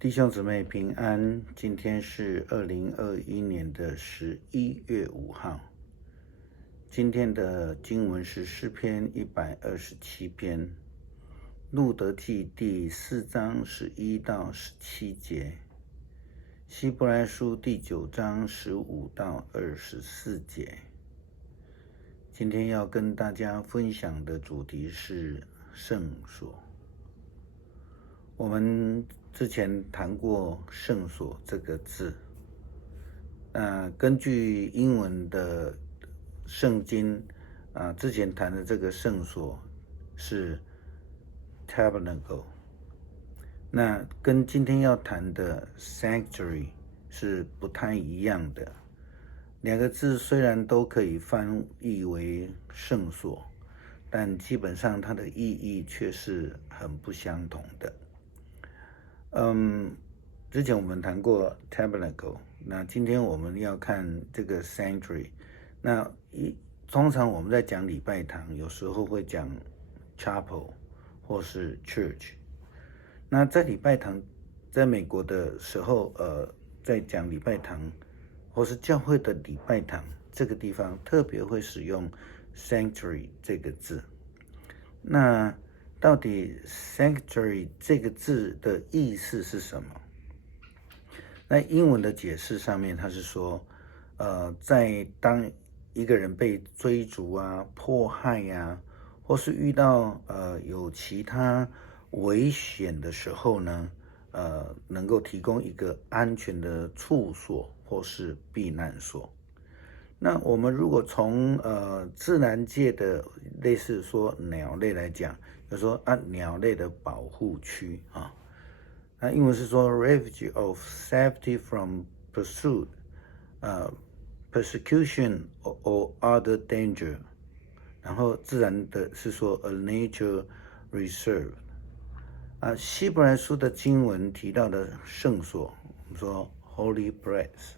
弟兄姊妹平安，今天是2021年的11月5号。今天的经文是诗篇127篇，路得记第4章11到17节，希伯来书第9章15到24节。今天要跟大家分享的主题是圣所。我们之前谈过圣所这个字，根据英文的圣经，之前谈的这个圣所是 tabernacle， 那跟今天要谈的 sanctuary 是不太一样的。两个字虽然都可以翻译为圣所，但基本上它的意义却是很不相同的。之前我们谈过 tabernacle， 那今天我们要看这个 sanctuary。那通常我们在讲礼拜堂，有时候会讲 chapel 或是 church。那在礼拜堂，在美国的时候，在讲礼拜堂或是教会的礼拜堂这个地方，特别会使用 sanctuary 这个字。那到底 sanctuary 这个字的意思是什么？那英文的解释上面，它是说，在当一个人被追逐迫害或是遇到有其他危险的时候呢，能够提供一个安全的处所或是避难所。那我们如果从自然界的类似说鸟类来讲，就说鸟类的保护区那英文是说 refuge of safety from pursuit, persecution or other danger。然后自然的是说 a nature reserve。希伯来书的经文提到的圣所，我们说 holy place，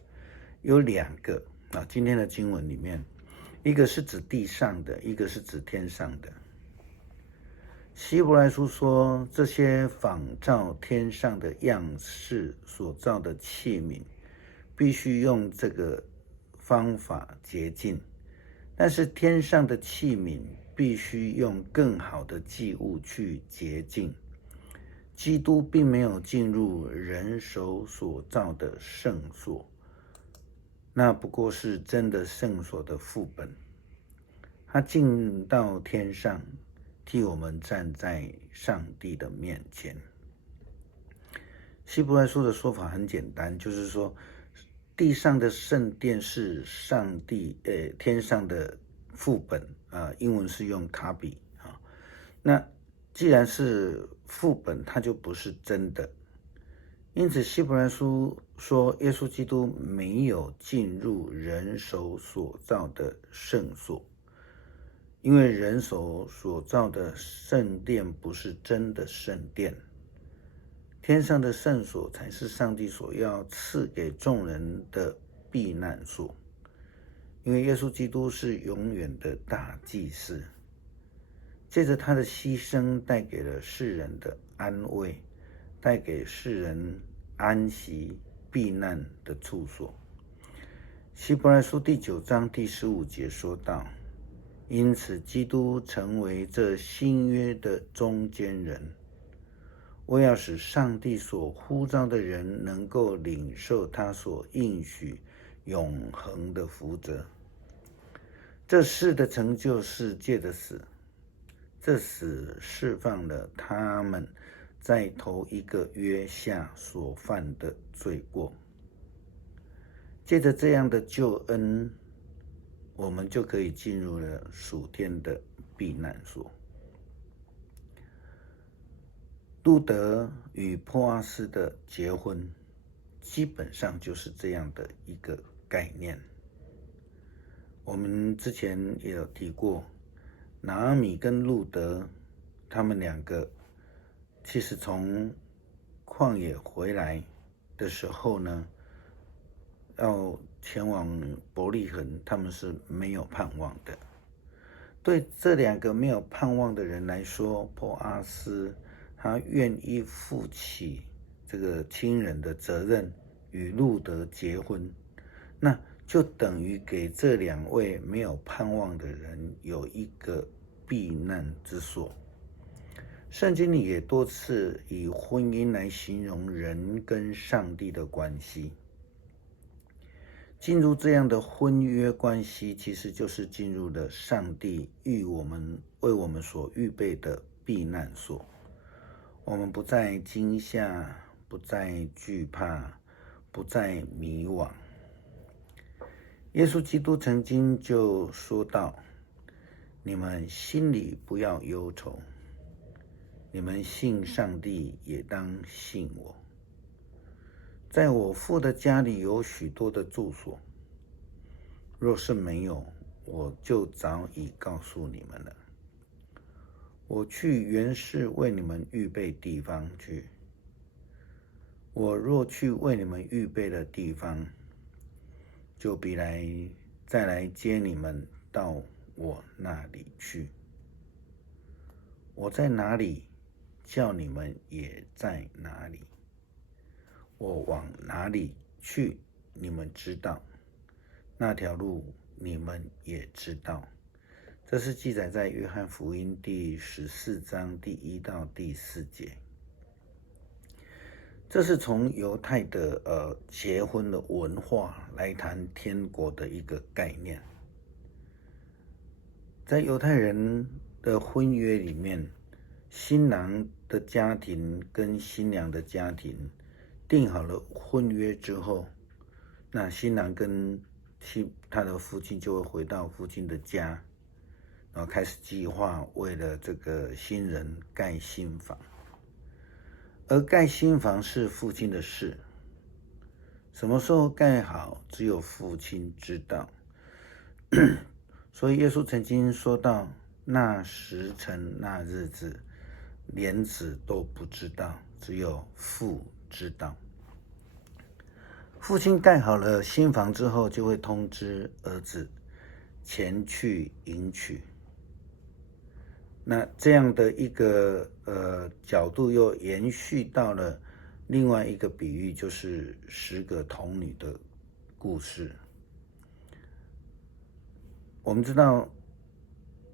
有两个今天的经文里面，一个是指地上的，一个是指天上的。希伯来书说，这些仿照天上的样式所造的器皿，必须用这个方法洁净，但是天上的器皿必须用更好的祭物去洁净。基督并没有进入人手所造的圣所，那不过是真的圣所的副本。他进到天上，替我们站在上帝的面前。希伯来书的说法很简单，就是说地上的圣殿是上帝天上的副本英文是用 copy 那既然是副本，它就不是真的。因此希伯来书说耶稣基督没有进入人手所造的圣所，因为人手所造的圣殿不是真的圣殿，天上的圣所才是上帝所要赐给众人的避难所。因为耶稣基督是永远的大祭司，借着他的牺牲带给了世人的安慰，带给世人安息避难的处所。希伯来书第9章第15节说道，因此基督成为这新约的中间人，为要使上帝所呼召的人能够领受他所应许永恒的福泽。这事的成就是借着死，这死释放了他们在头一个约下所犯的罪过。借着这样的救恩，我们就可以进入了属天的避难所。路德与波阿斯的结婚，基本上就是这样的一个概念。我们之前也有提过，拿俄米跟路德他们两个其实从旷野回来的时候呢，要前往伯利恒，他们是没有盼望的。对这两个没有盼望的人来说，波阿斯他愿意负起这个亲人的责任与路德结婚，那就等于给这2位没有盼望的人有一个避难之所。圣经里也多次以婚姻来形容人跟上帝的关系。进入这样的婚约关系，其实就是进入了上帝为我们所预备的避难所。我们不再惊吓，不再惧怕，不再迷惘。耶稣基督曾经就说道：你们心里不要忧愁，你们信上帝也当信我。在我父的家里有许多的住所，若是没有，我就早已告诉你们了。我去原是为你们预备地方去。我若去为你们预备的地方，就必再来接你们到我那里去。我在哪里，叫你们也在哪里。我往哪里去，你们知道，那条路你们也知道。这是记载在约翰福音第14章第1到第4节。这是从犹太的结婚的文化来谈天国的一个概念。在犹太人的婚约里面，新郎的家庭跟新娘的家庭定好了婚约之后，那新郎跟他的父亲就会回到父亲的家，然后开始计划为了这个新人盖新房。而盖新房是父亲的事，什么时候盖好，只有父亲知道。所以耶稣曾经说到，那时辰那日子，连子都不知道，只有父知道。父亲盖好了新房之后，就会通知儿子前去迎娶。那这样的一个角度又延续到了另外一个比喻，就是10个童女的故事。我们知道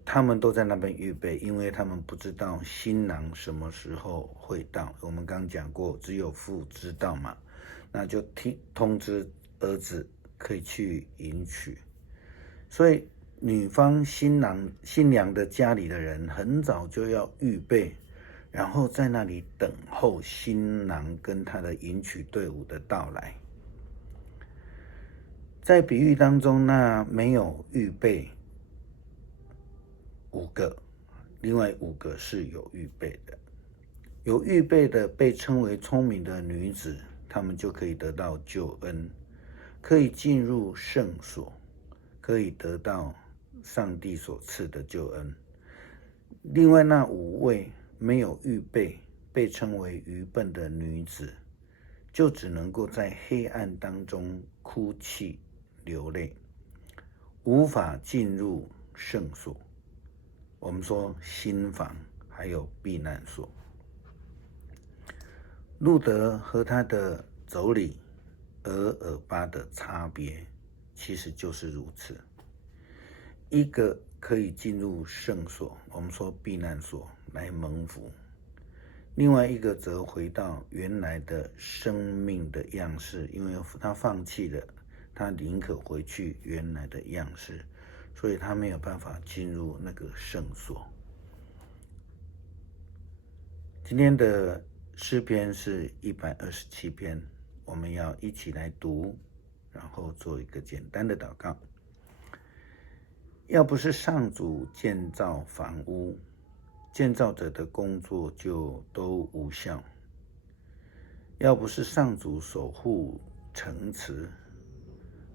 他们都在那边预备，因为他们不知道新郎什么时候会到。我们刚讲过，只有父知道嘛，那就通知儿子可以去迎娶。所以女方新娘的家里的人很早就要预备，然后在那里等候新郎跟他的迎娶队伍的到来。在比喻当中，那没有预备5个，另外5个是有预备的。有预备的被称为聪明的女子，她们就可以得到救恩，可以进入圣所，可以得到上帝所赐的救恩。另外那5位没有预备，被称为愚笨的女子，就只能够在黑暗当中哭泣流泪，无法进入圣所。我们说新房还有避难所。路德和他的妯娌俄尔巴的差别其实就是如此。一个可以进入圣所，我们说避难所来蒙福；另外一个则回到原来的生命的样式，因为他放弃了，他宁可回去原来的样式，所以他没有办法进入那个圣所。今天的诗篇是127篇，我们要一起来读，然后做一个简单的祷告。要不是上主建造房屋，建造者的工作就都无效；要不是上主守护城池，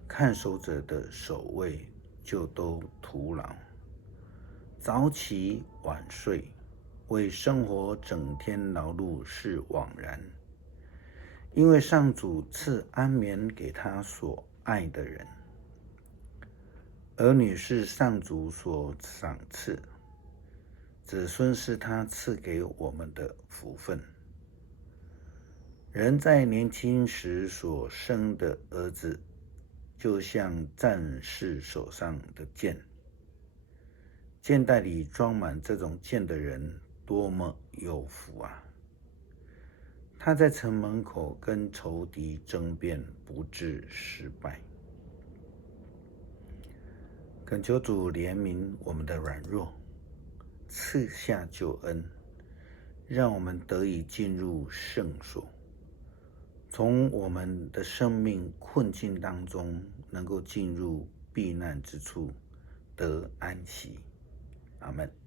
看守者的守卫就都徒劳。早起晚睡，为生活整天劳碌是枉然，因为上主赐安眠给他所爱的人。儿女是上主所赏赐，子孙是他赐给我们的福分。人在年轻时所生的儿子，就像战士手上的剑，剑袋里装满这种剑的人，多么有福啊！他在城门口跟仇敌争辩，不致失败。恳求主怜悯我们的软弱，赐下救恩，让我们得以进入圣所，从我们的生命困境当中，能够进入避难之处，得安息。阿们。